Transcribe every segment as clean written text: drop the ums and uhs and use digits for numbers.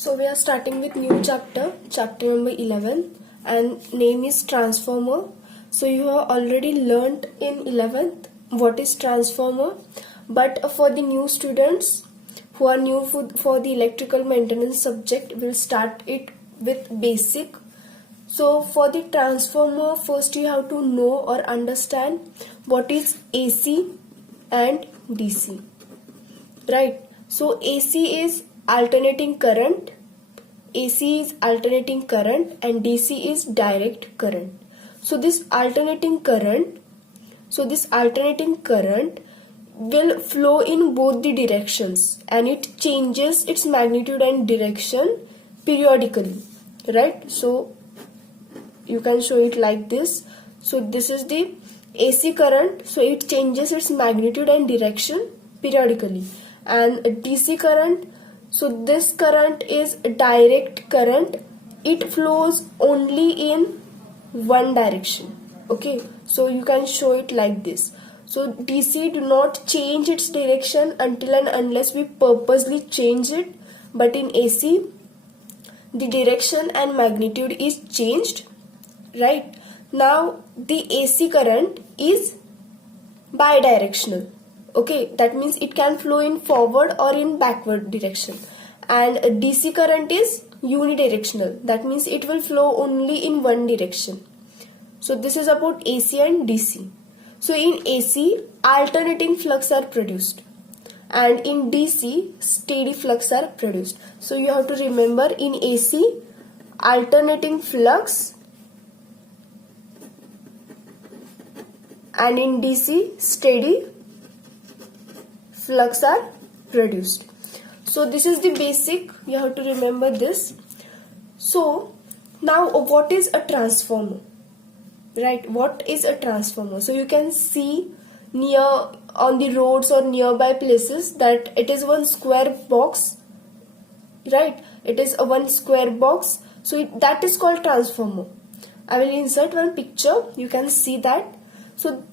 So we are starting with new chapter number 11, and name is transformer. So you have already learnt in 11th what is transformer, but for the new students who are new for the electrical maintenance subject, we'll start it with basic. So for the transformer, first you have to know or understand what is AC and DC, right? So AC is alternating current, AC is alternating current, and DC is direct current. So this alternating current will flow in both the directions, and it changes its magnitude and direction periodically, right? So you can show it like this. So this is the AC current, so it changes its magnitude and direction periodically. And DC current, so this current is direct current, it flows only in one direction. Okay, so you can show it like this. So DC do not change its direction until and unless we purposely change it, but in AC the direction and magnitude is changed, right? Now the AC current is bidirectional. Okay, that means it can flow in forward or in backward direction. And DC current is unidirectional. That means it will flow only in one direction. So this is about AC and DC. So in AC, alternating flux are produced, and in DC, steady flux are produced. So you have to remember, in AC, alternating flux, and in DC, steady flux are produced. So this is the basic, you have to remember this. So now what is a transformer, right? What is a transformer? So you can see near on the roads or nearby places that it is one square box, right? It is a one square box, so that is called transformer. I will insert one picture, you can see that. So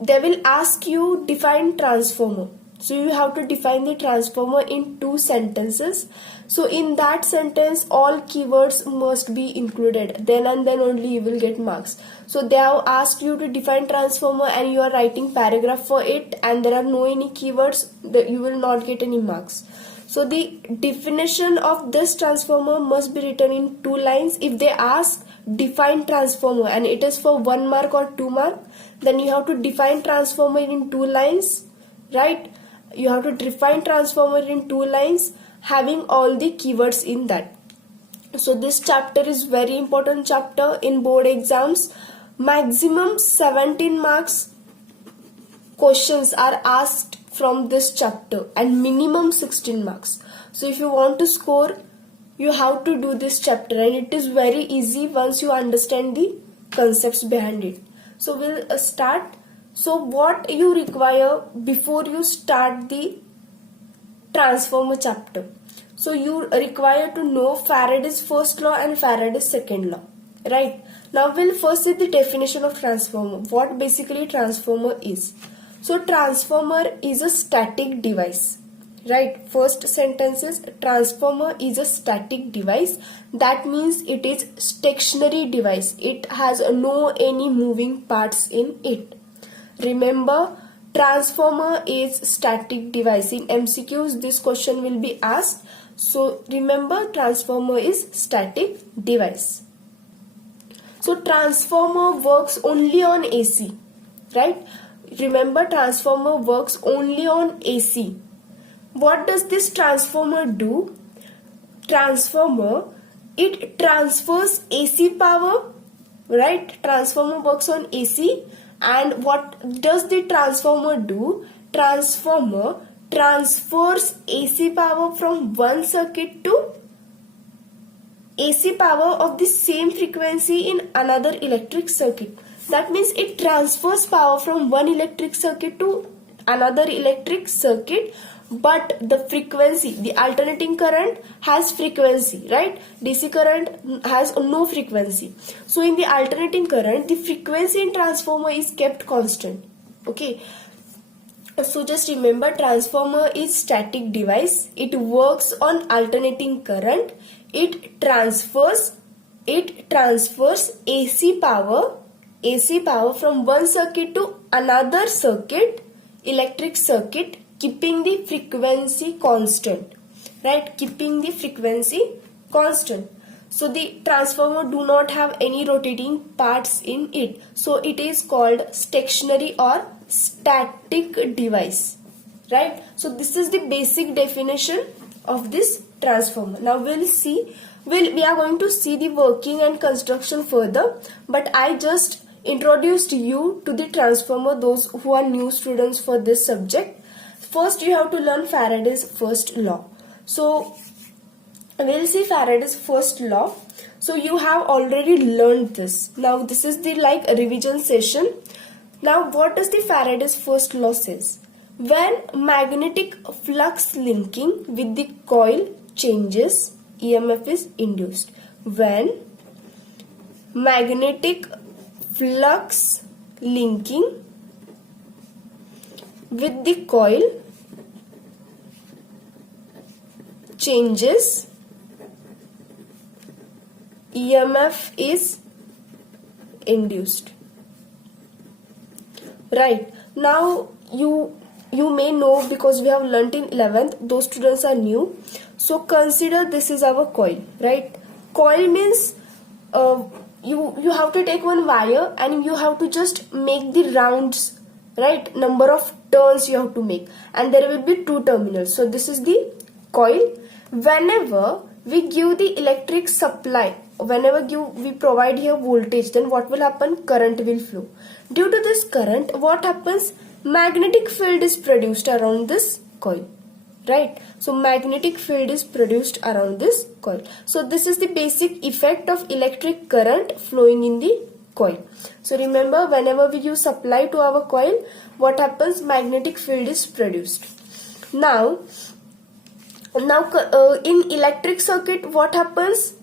they will ask you define transformer. So you have to define the transformer in 2 sentences. So in that sentence, all keywords must be included. Then and then only you will get marks. So they have asked you to define transformer and you are writing paragraph for it, and there are no any keywords, that you will not get any marks. So the definition of this transformer must be written in 2 lines. If they ask define transformer and it is for 1 mark or 2 mark, then you have to define transformer in 2 lines, right? You have to define transformer in 2 lines having all the keywords in that. So this chapter is very important chapter in board exams. Maximum 17 marks questions are asked from this chapter and minimum 16 marks. So if you want to score, you have to do this chapter, and it is very easy once you understand the concepts behind it. So we'll start. So what you require before you start the transformer chapter? So you require to know Faraday's first law and Faraday's second law, right? Now we'll first see the definition of transformer. What basically transformer is. So transformer is a static device, right? First sentence is transformer is a static device. That means it is stationary device. It has no any moving parts in it. Remember, transformer is static device. In MCQs, this question will be asked. So remember, transformer is static device. So transformer works only on AC, right? Remember, transformer works only on AC. What does this transformer do? Transformer, it transfers AC power, right? Transformer works on AC. And what does the transformer do? Transformer transfers AC power from one circuit to AC power of the same frequency in another electric circuit. That means it transfers power from one electric circuit to another electric circuit, but the frequency, the alternating current has frequency, right? DC current has no frequency. So in the alternating current, the frequency in transformer is kept constant. Okay. So just remember, transformer is static device. It works on alternating current. It transfers AC power from one circuit to another circuit, electric circuit, keeping the frequency constant. Right? Keeping the frequency constant. So the transformer do not have any rotating parts in it. So it is called stationary or static device. Right? So this is the basic definition of this transformer. Now we are going to see the working and construction further, but I just introduced you to the transformer, those who are new students for this subject. First you have to learn Faraday's first law. So we'll see Faraday's first law. So you have already learned this. Now this is the revision session. Now what does the Faraday's first law says? When magnetic flux linking with the coil changes, EMF is induced. When magnetic flux linking with the coil changes, EMF is induced. Right. Now you may know, because we have learnt in 11th, those students are new. So consider this is our coil, right? Coil means you have to take one wire and you have to just make the rounds, right? Number of turns you have to make, and there will be two terminals. So this is the coil. Whenever we give the electric supply, we provide here voltage, then what will happen? Current will flow. Due to this current, what happens? Magnetic field is produced around this coil, right? So magnetic field is produced around this coil. So this is the basic effect of electric current flowing in the coil. So remember, whenever we give supply to our coil, what happens? Magnetic field is produced. Now in electric circuit, what happens?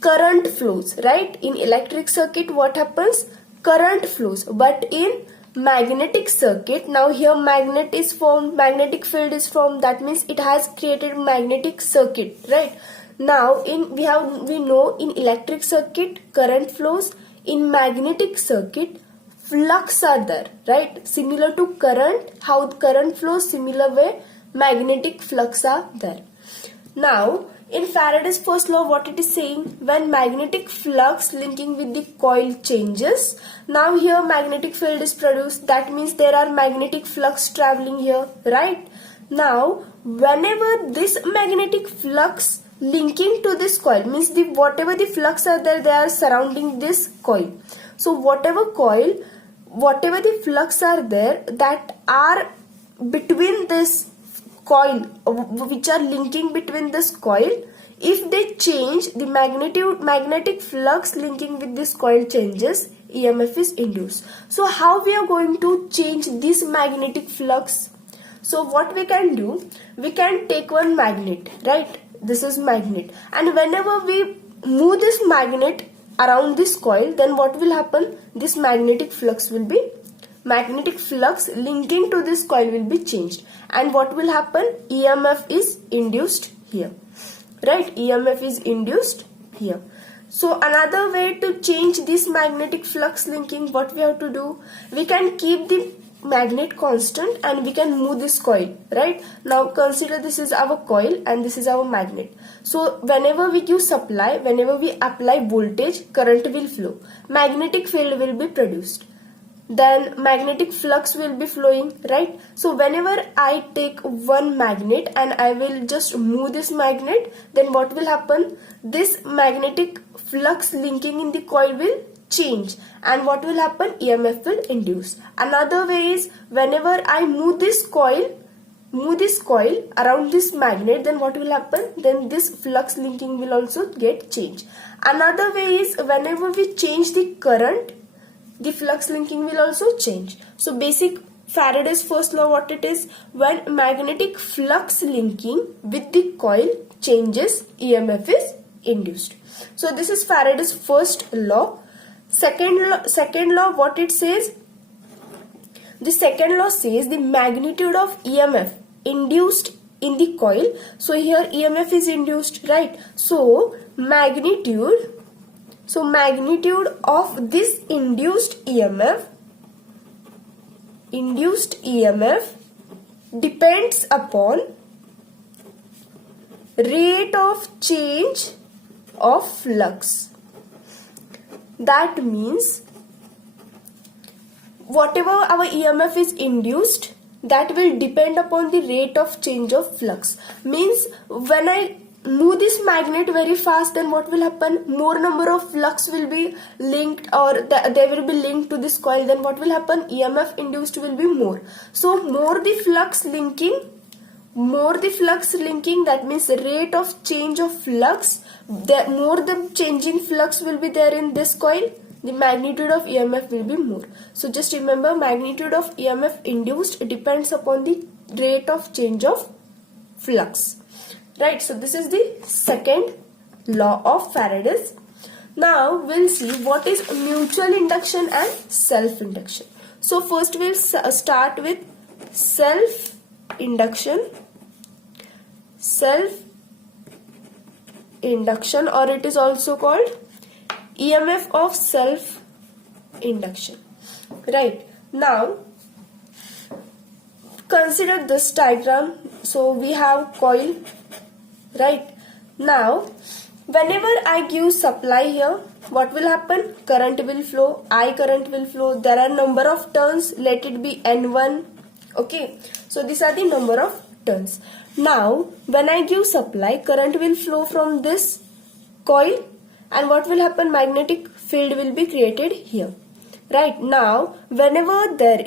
Current flows, right? In electric circuit, what happens? Current flows. But in magnetic circuit, now here magnet is formed, magnetic field is formed, that means it has created magnetic circuit, right? Now we know in electric circuit current flows, in magnetic circuit flux are there, right? Similar to current, how current flows, similar way magnetic flux are there. Now in Faraday's first law, what it is saying? When magnetic flux linking with the coil changes, now here magnetic field is produced, that means there are magnetic flux traveling here, right? Now whenever this magnetic flux linking to this coil, means whatever the flux are there, they are surrounding this coil. So whatever the flux are there that are between this coil, which are linking between this coil, if they change, the magnetic flux linking with this coil changes, EMF is induced. So how we are going to change this magnetic flux? So what we can do, we can take one magnet, right? This is magnet, and whenever we move this magnet around this coil, then what will happen? This magnetic flux linking to this coil will be changed, and what will happen? EMF is induced here, right? EMF is induced here. So another way to change this magnetic flux linking, what we have to do? We can keep the magnet constant and we can move this coil, right? Now consider this is our coil and this is our magnet. So whenever we give supply, whenever we apply voltage, current will flow, magnetic field will be produced, then magnetic flux will be flowing, right? So whenever I take one magnet and I will just move this magnet, then what will happen? This magnetic flux linking in the coil will change, and what will happen? EMF will induce. Another way is, whenever I move this coil around this magnet, then what will happen? Then this flux linking will also get changed. Another way is, whenever we change the current, the flux linking will also change. So basic Faraday's first law, what it is? When magnetic flux linking with the coil changes, EMF is induced. So this is Faraday's first law. Second law, what it says? The second law says the magnitude of EMF induced in the coil. So here EMF is induced, right? So magnitude of this induced EMF depends upon rate of change of flux. That means whatever our EMF is induced, that will depend upon the rate of change of flux. Means when I move this magnet very fast, then what will happen? More number of flux will be linked, or they will be linked to this coil. Then what will happen? EMF induced will be more. So more the flux linking, that means the rate of change of flux, the more the change in flux will be there in this coil, the magnitude of EMF will be more. So just remember, magnitude of EMF induced depends upon the rate of change of flux. Right, so this is the second law of Faraday's. Now we'll see what is mutual induction and self-induction. So first we'll start with self-induction, or it is also called EMF of self-induction. Right, now consider this diagram. So we have coil. Right, now whenever I give supply here, what will happen? Current will flow, I current will flow. There are number of turns, let it be N1. Okay, so these are the number of turns. Now when I give supply, current will flow from this coil, and what will happen? Magnetic field will be created here. Right, now whenever the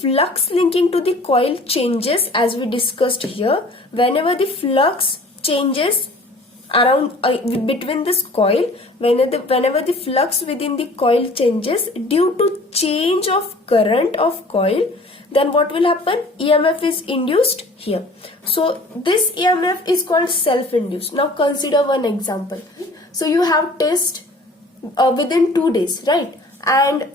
flux linking to the coil changes, as we discussed here, whenever the flux changes around between this coil, whenever the flux within the coil changes due to change of current of coil, then what will happen? EMF is induced here. So this EMF is called self-induced. Now consider one example. So you have test within 2 days, right? And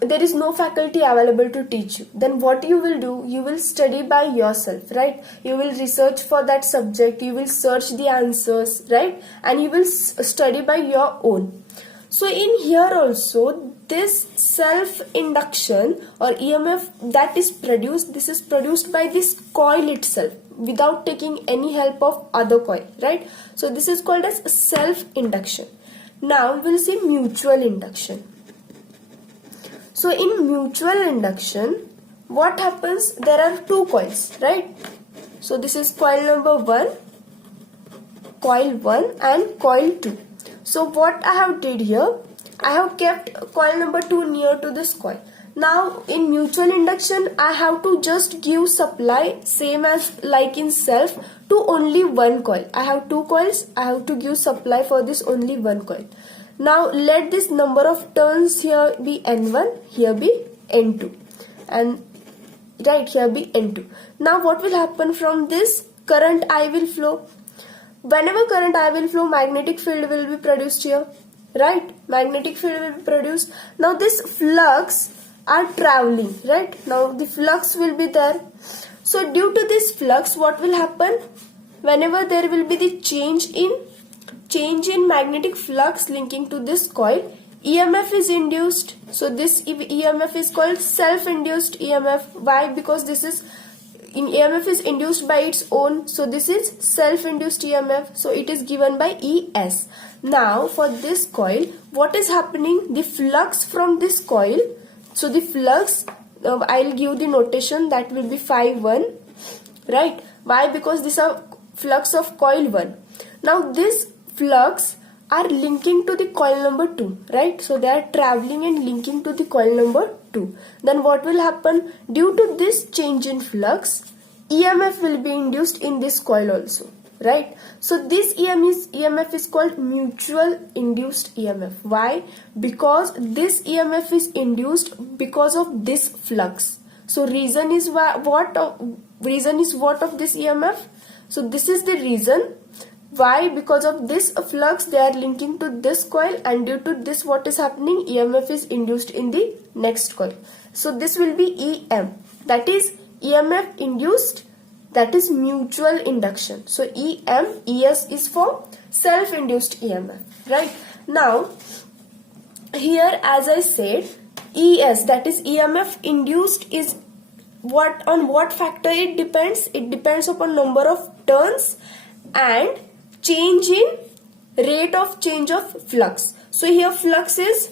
there is no faculty available to teach you. Then what you will do? You will study by yourself, right? You will research for that subject. You will search the answers, right? And you will study by your own. So in here also, this self-induction or EMF that is produced, this is produced by this coil itself without taking any help of other coil, right? So this is called as self-induction. Now we'll see mutual induction. So in mutual induction, what happens? There are two coils, right? So this is coil number 1, and coil 2. So what I have did here, I have kept coil number 2 near to this coil. Now in mutual induction, I have to just give supply same as like in self to only one coil. I have two coils, I have to give supply for this only one coil. Now let this number of turns here be N1, here be N2, and right here be N2. Now what will happen from this? Current I will flow. Whenever current I will flow, magnetic field will be produced here, right? Magnetic field will be produced. Now this flux are traveling, right? Now the flux will be there. So due to this flux, what will happen? Whenever there will be the change in magnetic flux linking to this coil, EMF is induced. So this EMF is called self-induced EMF. Why? Because this is EMF is induced by its own. So this is self-induced EMF. So it is given by ES. Now for this coil, what is happening? The flux from this coil. So the flux, I'll give the notation, that will be phi1, right? Why? Because this is flux of coil 1. Now this flux are linking to the coil number 2, right? So they are traveling and linking to the coil number 2. Then what will happen? Due to this change in flux, EMF will be induced in this coil also, right? So this EMF is called mutual induced EMF. Why? Because this EMF is induced because of this flux. So reason is what of this EMF? So this is the reason Why? Because of this flux they are linking to this coil, and due to this what is happening, EMF is induced in the next coil. So this will be EM, that is EMF induced, that is mutual induction. So ES is for self-induced EMF, right? Now here, as I said, ES, that is EMF induced, is on what factor it depends? It depends upon number of turns and change in rate of change of flux. So here flux is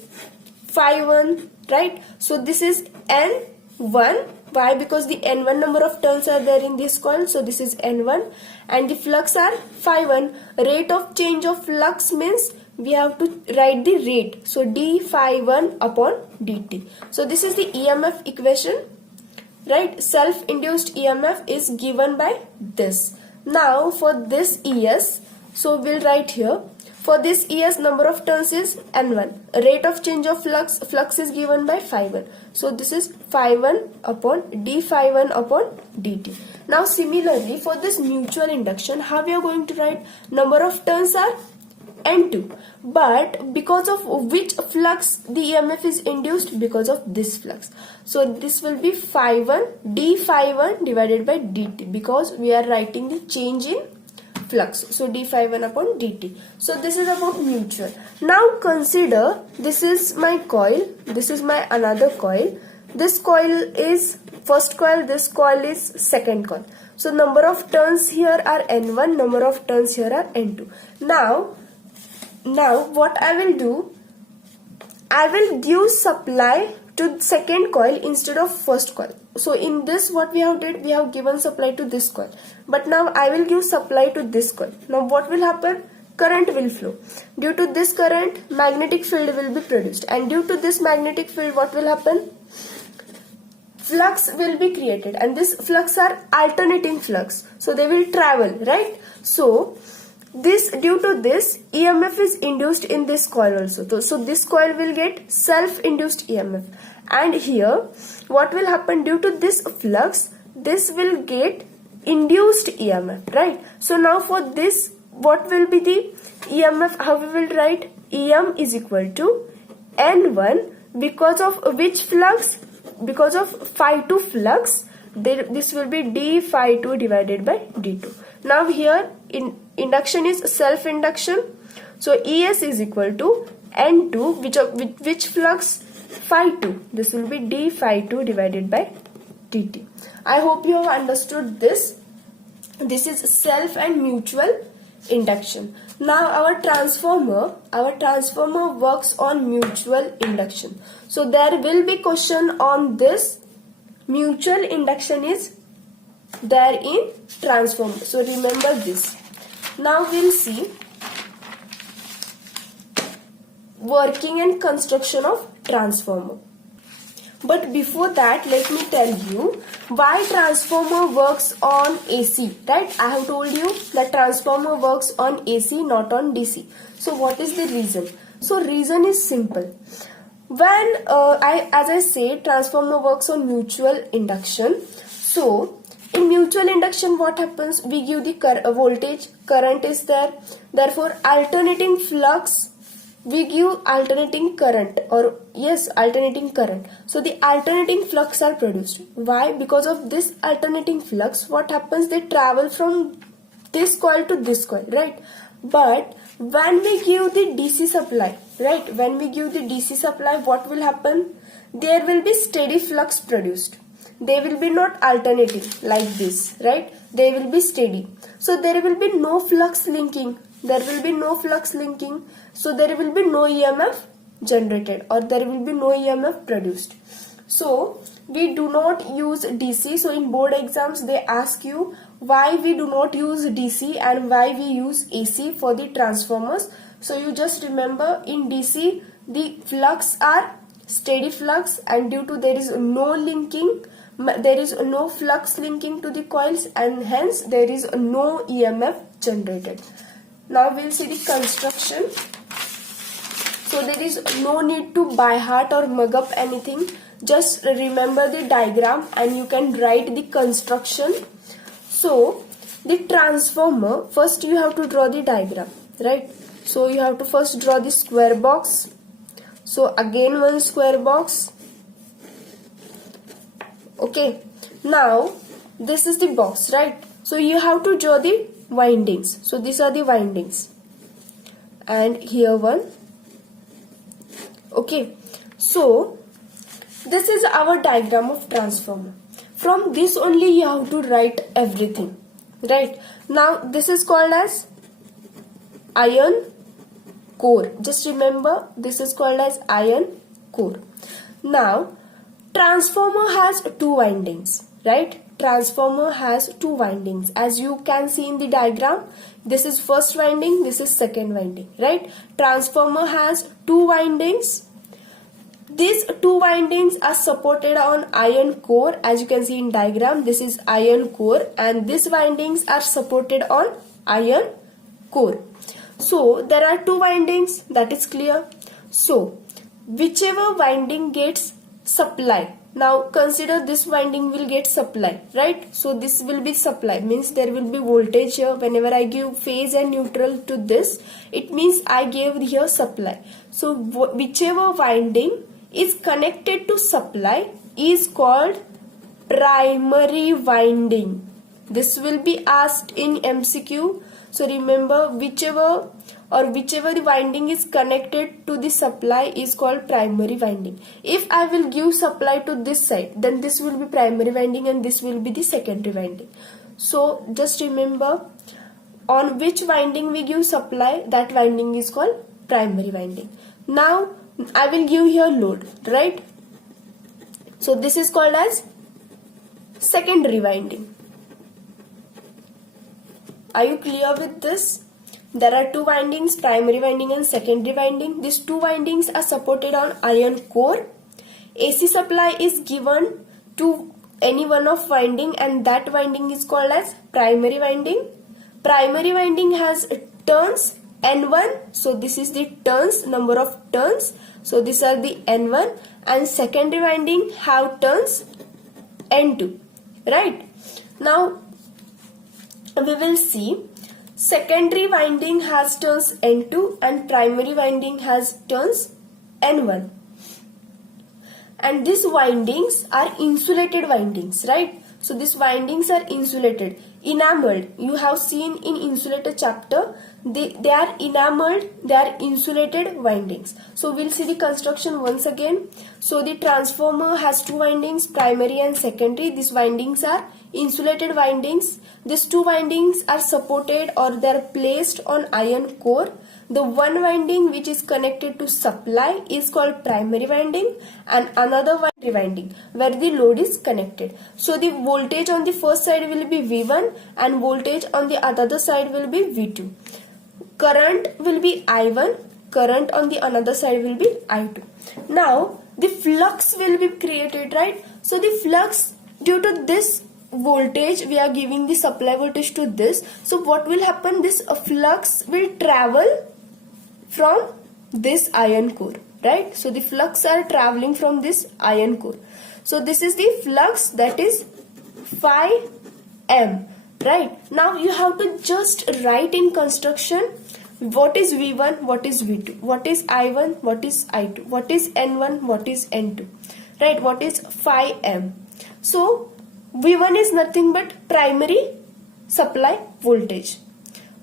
phi1, right? So this is N1. Why? Because the N1 number of turns are there in this coil. So this is N1 and the flux are phi1. Rate of change of flux means we have to write the rate. So d phi1 upon dt. So this is the EMF equation, right? Self-induced EMF is given by this. Now for this ES, so we'll write here, for this ES number of turns is N1. Rate of change of flux is given by phi1. So this is phi1 upon d phi1 upon dt. Now similarly for this mutual induction, how we are going to write? Number of turns are N2. But because of which flux the EMF is induced? Because of this flux. So this will be phi1 d phi1 divided by dt, because we are writing the change in flux. So d phi1 upon dt. So this is about mutual. Now consider, this is my coil, this is my another coil. This coil is first coil, this coil is second coil. So number of turns here are N1, number of turns here are N2. Now what I will do, I will give supply to second coil instead of first coil. So in this what we have did, we have given supply to this coil. But now I will give supply to this coil. Now what will happen? Current will flow. Due to this current, magnetic field will be produced. And due to this magnetic field, what will happen? Flux will be created. And this flux are alternating flux. So they will travel, right? So due to this, EMF is induced in this coil also. So this coil will get self-induced EMF. And here, what will happen? Due to this flux, this will get induced EMF, right? So now for this, what will be the EMF? How we will write? EM is equal to N1, because of which flux? Because of phi2 flux, this will be d phi2 divided by d2. Now here, induction is self-induction. So ES is equal to N2, which flux? Phi2. This will be d phi2 divided by dt. I hope you have understood this. This is self and mutual induction. Now our transformer works on mutual induction. So there will be question on this. Mutual induction is there in transformer. So remember this. Now we'll see working and construction of transformer. But before that, let me tell you why transformer works on AC, right? I have told you that transformer works on AC, not on DC. So what is the reason? So reason is simple. When as I said, transformer works on mutual induction. So in mutual induction, what happens? We give the voltage, current is there. Therefore, alternating flux, we give alternating current, or yes, alternating current. So the alternating flux are produced. Why? Because of this alternating flux, what happens? They travel from this coil to this coil, right? But when we give the DC supply, right? When we give the DC supply, what will happen? There will be steady flux produced. They will be not alternating like this, right? They will be steady. So there will be no flux linking. There will be no flux linking. So there will be no EMF generated, or there will be no EMF produced. So we do not use DC. So in board exams, they ask you why we do not use DC and why we use AC for the transformers. So you just remember, in DC, the flux are steady flux, and due to there is no linking, there is no flux linking to the coils, and hence there is no EMF generated. Now we'll see the construction. So there is no need to by heart or mug up anything. Just remember the diagram and you can write the construction. So The transformer, first you have to draw the diagram, right? So you have to first draw the square box. So again one square box. Okay, now this is the box, right? So you have to draw the windings. So these are the windings, and here one. Okay, so this is our diagram of transformer. From this only you have to write everything, right? Now this is called as iron core. Just remember, this is called as iron core. Now transformer has two windings, right? Transformer has two windings. As you can see in the diagram, this is first winding, this is second winding, right? Transformer has two windings. These two windings are supported on iron core. As you can see in diagram, this is iron core, and these windings are supported on iron core. So there are two windings, that is clear. So whichever winding gets supply, now consider this winding will get supply, right? So this will be supply, means there will be voltage here. Whenever I give phase and neutral to this, it means I gave here supply. So whichever winding is connected to supply is called primary winding. This will be asked in MCQ. So remember, whichever the winding is connected to the supply is called primary winding. If I will give supply to this side, then this will be primary winding and this will be the secondary winding. So just remember, on which winding we give supply, that winding is called primary winding. Now I will give here load, right? So this is called as secondary winding. Are you clear with this? There are two windings, primary winding and secondary winding. These two windings are supported on iron core. AC supply is given to any one of winding, and that winding is called as primary winding. Primary winding has turns N1. So this is the turns, number of turns. So these are the N1, and secondary winding have turns N2, right? Now we will see secondary winding has turns N2 and primary winding has turns N1. And these windings are insulated windings, right? So these windings are insulated, enameled. You have seen in insulator chapter, they are enameled, they are insulated windings. So we'll see the construction once again. So the transformer has two windings, primary and secondary. These windings are insulated windings. These two windings are supported or they are placed on iron core. The one winding which is connected to supply is called primary winding, and another winding where the load is connected. So the voltage on the first side will be V1 and voltage on the other side will be V2. Current will be I1, current on the another side will be I2. Now the flux will be created, right? So the flux, due to this voltage, we are giving the supply voltage to this. So what will happen? This flux will travel from this iron core, right? So the flux are traveling from this iron core. So this is the flux, that is phi m, right? Now you have to just write in construction what is V1, what is V2, what is I1, what is I2, what is N1, what is N2, right? What is phi m? So V1 is nothing but primary supply voltage.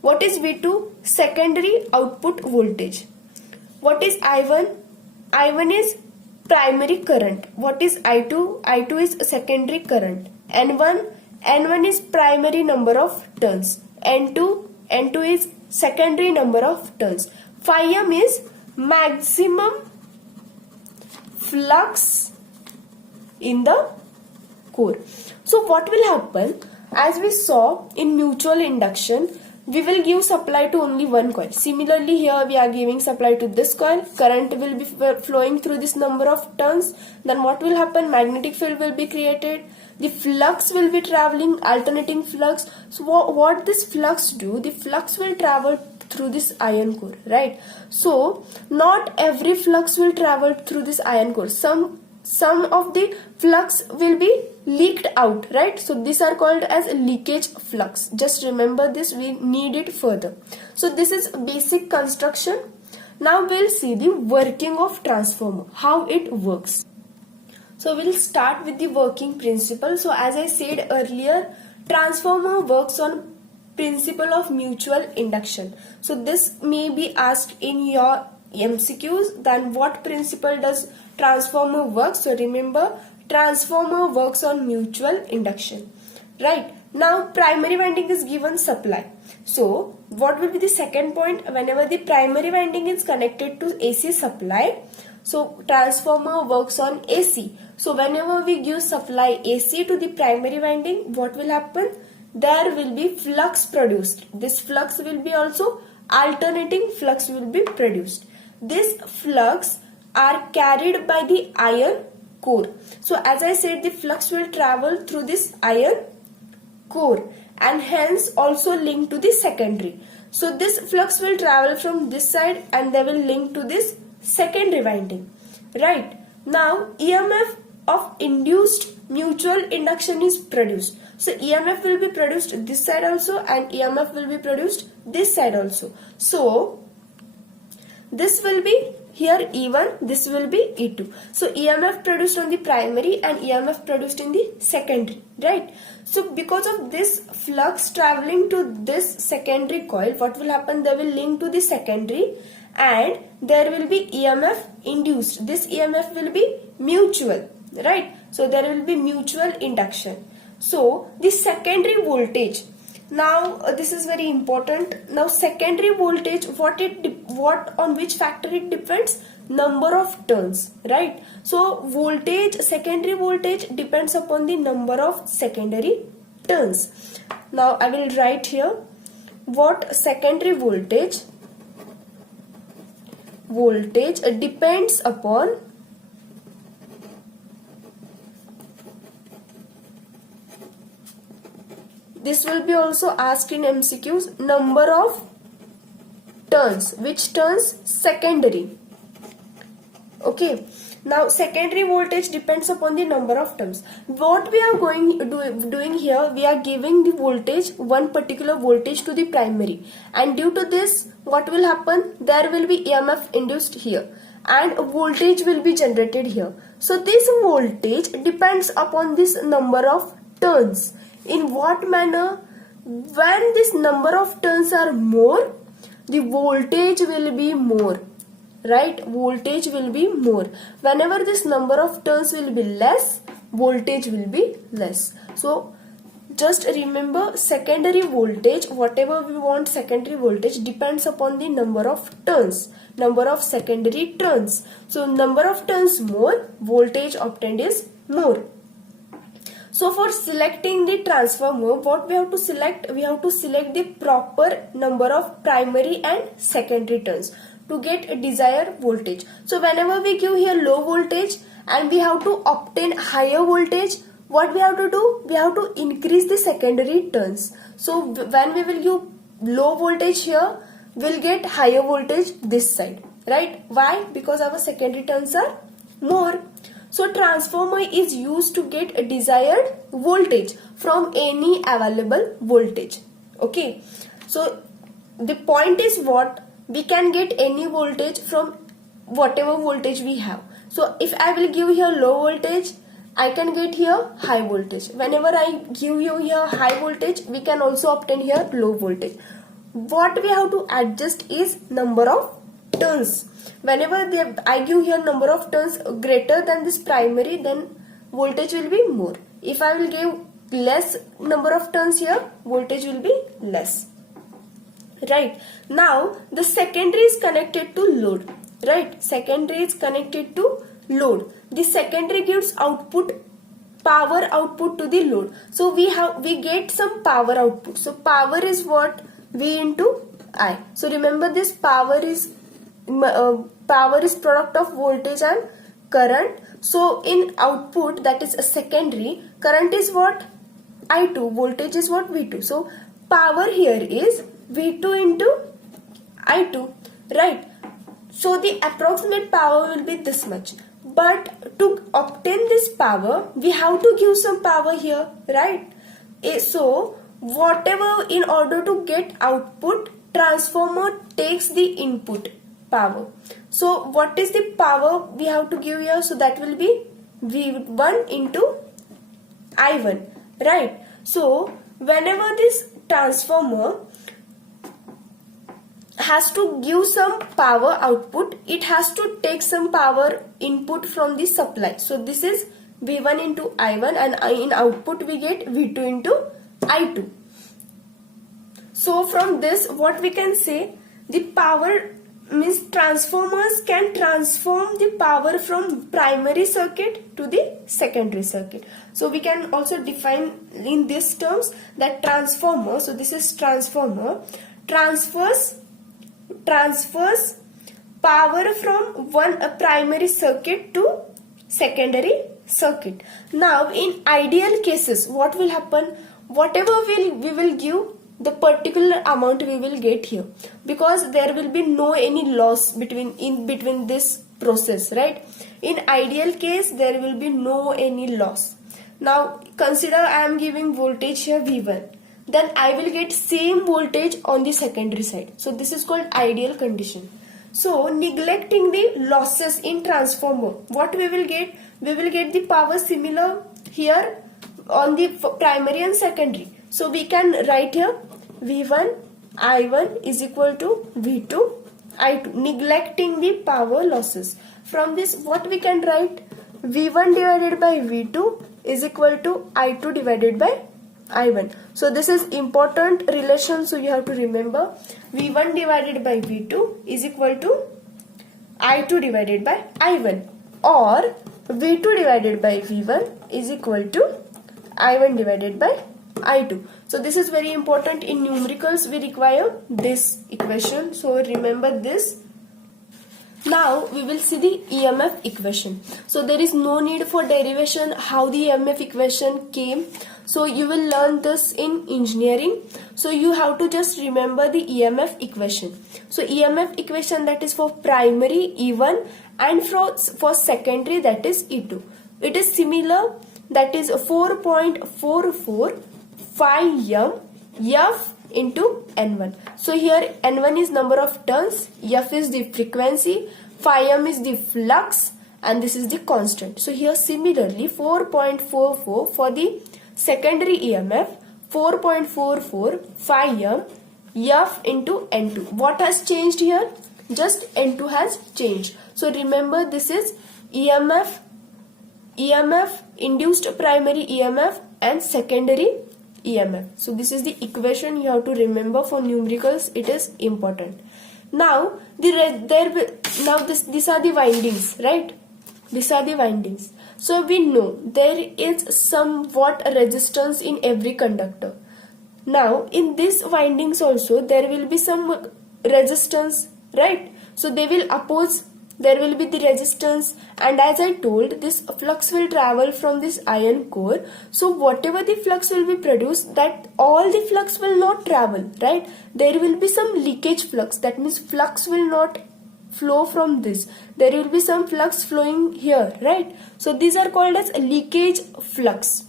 What is V2? Secondary output voltage. What is I1? I1 is primary current. What is I2? I2 is secondary current. N1 is primary number of turns. N2 is secondary number of turns. Phi m is maximum flux in the core. So what will happen? As we saw in mutual induction, we will give supply to only one coil. Similarly, here we are giving supply to this coil. Current will be flowing through this number of turns. Then what will happen? Magnetic field will be created. The flux will be traveling, alternating flux. So what this flux do? The flux will travel through this iron core, right? So not every flux will travel through this iron core. Some some of the flux will be leaked out, right? So these are called as leakage flux. Just remember this, we need it further. So this is basic construction. Now we'll see the working of transformer, how it works. So we'll start with the working principle. So as I said earlier, transformer works on principle of mutual induction. So this may be asked in your MCQs. Then what principle does transformer work? So remember, transformer works on mutual induction. Right. Now primary winding is given supply. So what will be the second point? Whenever the primary winding is connected to AC supply, so transformer works on AC. So whenever we give supply AC to the primary winding, what will happen? There will be flux produced. This flux will be also alternating flux will be produced. This flux are carried by the iron core. So as I said, the flux will travel through this iron core and hence also link to the secondary. So this flux will travel from this side and they will link to this secondary winding. Right. Now EMF of induced mutual induction is produced. So EMF will be produced this side also and EMF will be produced this side also. So this will be here E1, this will be E2. So EMF produced on the primary and EMF produced in the secondary, right? So because of this flux traveling to this secondary coil, what will happen? They will link to the secondary and there will be EMF induced. This EMF will be mutual, right? So there will be mutual induction. So the secondary voltage, now this is very important. Now secondary voltage, what on which factor it depends? Number of turns, right? So voltage, secondary voltage depends upon the number of secondary turns. Now I will write here what secondary voltage depends upon this will be also asked in MCQs, number of turns. Which turns? Secondary. Okay. Now secondary voltage depends upon the number of turns. What we are doing here, we are giving the voltage, one particular voltage to the primary, and due to this what will happen? There will be EMF induced here and voltage will be generated here. So this voltage depends upon this number of turns. In what manner? When this number of turns are more, the voltage will be more, right? Voltage will be more. Whenever this number of turns will be less, voltage will be less. So just remember, secondary voltage, whatever we want, secondary voltage depends upon the number of turns, number of secondary turns. So number of turns more, voltage obtained is more. So for selecting the transformer, what we have to select? We have to select the proper number of primary and secondary turns to get a desired voltage. So whenever we give here low voltage and we have to obtain higher voltage, what we have to do? We have to increase the secondary turns. So when we will give low voltage here, we'll get higher voltage this side, right? Why? Because our secondary turns are more. So transformer is used to get a desired voltage from any available voltage. Okay. So the point is what? We can get any voltage from whatever voltage we have. So if I will give here low voltage, I can get here high voltage. Whenever I give you here high voltage, we can also obtain here low voltage. What we have to adjust is number of turns. Whenever I give here number of turns greater than this primary, then voltage will be more. If I will give less number of turns here, voltage will be less. Right. Now the secondary is connected to load. Right. Secondary is connected to load. The secondary gives output, power output to the load. So we get some power output. So power is what? V into I. So remember this, power is product of voltage and current. So in output, that is a secondary, current is what? I2, voltage is what? V2. So power here is V2 into I2, right? So the approximate power will be this much. But to obtain this power, we have to give some power here, right? So whatever, in order to get output, transformer takes the input power. So what is the power we have to give here? So that will be V1 into I1, right? So whenever this transformer has to give some power output, it has to take some power input from the supply. So this is V1 into I1, and in output we get V2 into I2. So from this, what we can say, the power means transformers can transform the power from primary circuit to the secondary circuit. So we can also define in these terms that transformer, so this is transformer, transfers power from one primary circuit to secondary circuit. Now in ideal cases, what will happen? Whatever we will give, the particular amount we will get here, because there will be no any loss in between this process, right? In ideal case, there will be no any loss. Now consider I am giving voltage here V1, then I will get same voltage on the secondary side. So this is called ideal condition. So neglecting the losses in transformer, what we will get? We will get the power similar here on the primary and secondary. So we can write here V1 I1 is equal to V2 I2, neglecting the power losses. From this, what we can write? V1 divided by V2 is equal to I2 divided by I1. So this is important relation, so you have to remember V1 divided by V2 is equal to I2 divided by I1, or V2 divided by V1 is equal to I1 divided by I2. So this is very important. In numericals we require this equation, so remember this. Now we will see the EMF equation. So there is no need for derivation how the EMF equation came. So you will learn this in engineering. So you have to just remember the EMF equation. So EMF equation, that is for primary E1, and for secondary, that is E2. It is similar, that is 4.44 phi m F into N1. So here N1 is number of turns, F is the frequency, phi m is the flux, and this is the constant. So here similarly 4.44 for the secondary EMF, 4.44 phi m F into N2. What has changed here? Just N2 has changed. So remember, this is EMF, induced primary EMF and secondary EMF. So this is the equation you have to remember for numericals. It is important. Now these are the windings, right? These are the windings. So we know there is somewhat a resistance in every conductor. Now in these windings also there will be some resistance, right? So they will oppose, there will be the resistance, and as I told, this flux will travel from this iron core. So whatever the flux will be produced, that all the flux will not travel, right? There will be some leakage flux, that means flux will not flow from this. There will be some flux flowing here, right? So these are called as leakage flux.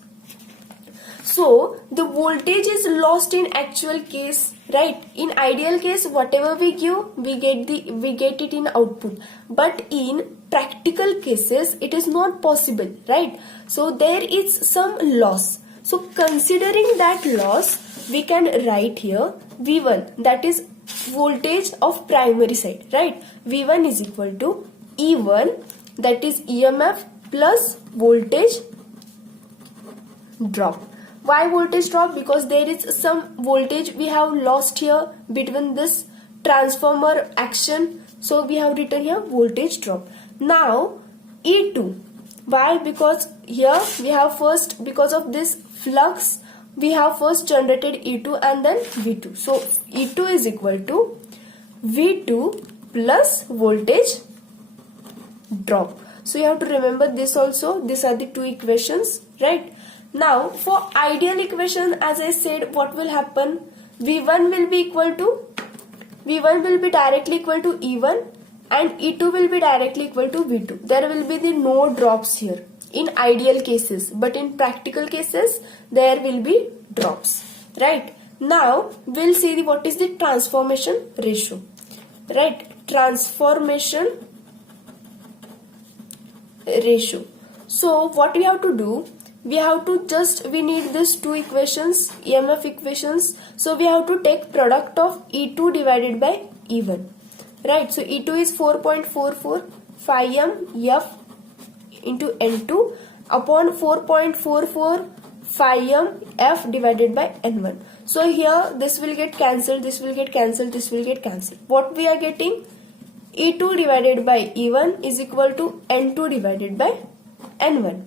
So the voltage is lost in actual case, right? In ideal case, whatever we give, we get it in output. But in practical cases, it is not possible, right? So there is some loss. So considering that loss, we can write here V1, that is voltage of primary side, right? V1 is equal to E1, that is EMF plus voltage drop. Why voltage drop? Because there is some voltage we have lost here between this transformer action. So we have written here voltage drop. Now E2. Why? Because here we have first, because of this flux, we have first generated E2 and then V2. So E2 is equal to V2 plus voltage drop. So you have to remember this also. These are the two equations, right? Now for ideal equation, as I said, what will happen? V1 will be directly equal to E1, and E2 will be directly equal to V2. There will be the no drops here in ideal cases, but in practical cases there will be drops, right? Now we'll see what is the transformation ratio, right? Transformation ratio. So what we have to do, we need this two equations, EMF equations. So we have to take product of E2 divided by E1, right? So E2 is 4.44 phi m F into N2 upon 4.44 phi m F divided by N1. So here this will get cancelled, this will get cancelled, this will get cancelled. What we are getting? E2 divided by E1 is equal to N2 divided by N1,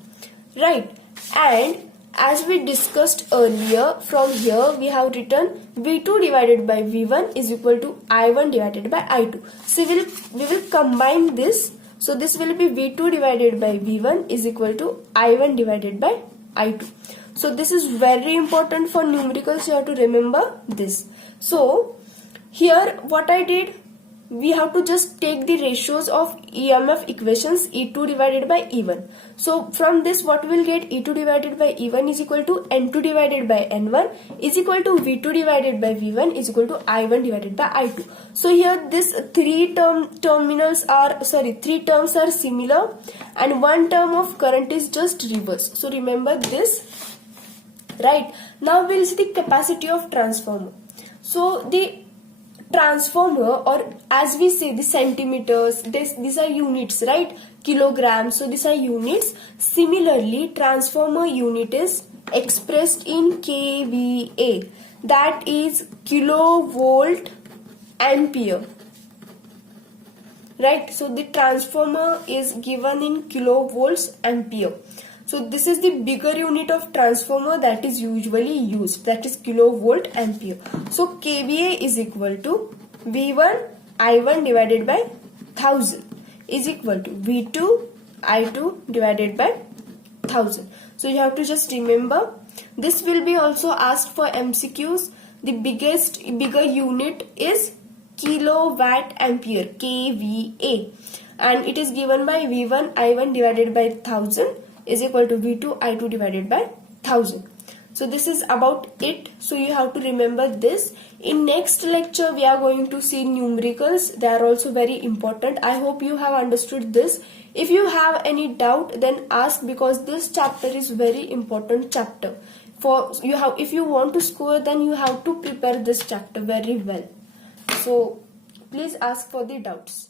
right? And as we discussed earlier, from here we have written V2 divided by V1 is equal to I1 divided by I2. So we will combine this. So this will be V2 divided by V1 is equal to I1 divided by I2. So this is very important for numericals. You have to remember this. So here what I did, we have to just take the ratios of EMF equations, E2 divided by E1. So from this what we will get, E2 divided by E1 is equal to N2 divided by N1 is equal to V2 divided by V1 is equal to I1 divided by I2. So here this three terms are similar and one term of current is just reverse. So remember this, right? Now we'll see the capacity of transformer. So the transformer, or as we say the centimeters, these are units, right? Kilograms, so these are units. Similarly, transformer unit is expressed in kVA, that is kilovolt ampere, right? So the transformer is given in kilovolts ampere. So this is the bigger unit of transformer that is usually used, that is kilovolt ampere. So kVA is equal to V1 I1 divided by 1000 is equal to V2 I2 divided by 1000. So you have to just remember, this will be also asked for MCQs. The bigger unit is kilowatt ampere, kVA, and it is given by V1 I1 divided by 1000 is equal to V2 I2 divided by 1000. So this is about it. So you have to remember this. In next lecture we are going to see numericals. They are also very important. I hope you have understood this. If you have any doubt, then ask, because this chapter is very important chapter. If you want to score, then you have to prepare this chapter very well. So please ask for the doubts.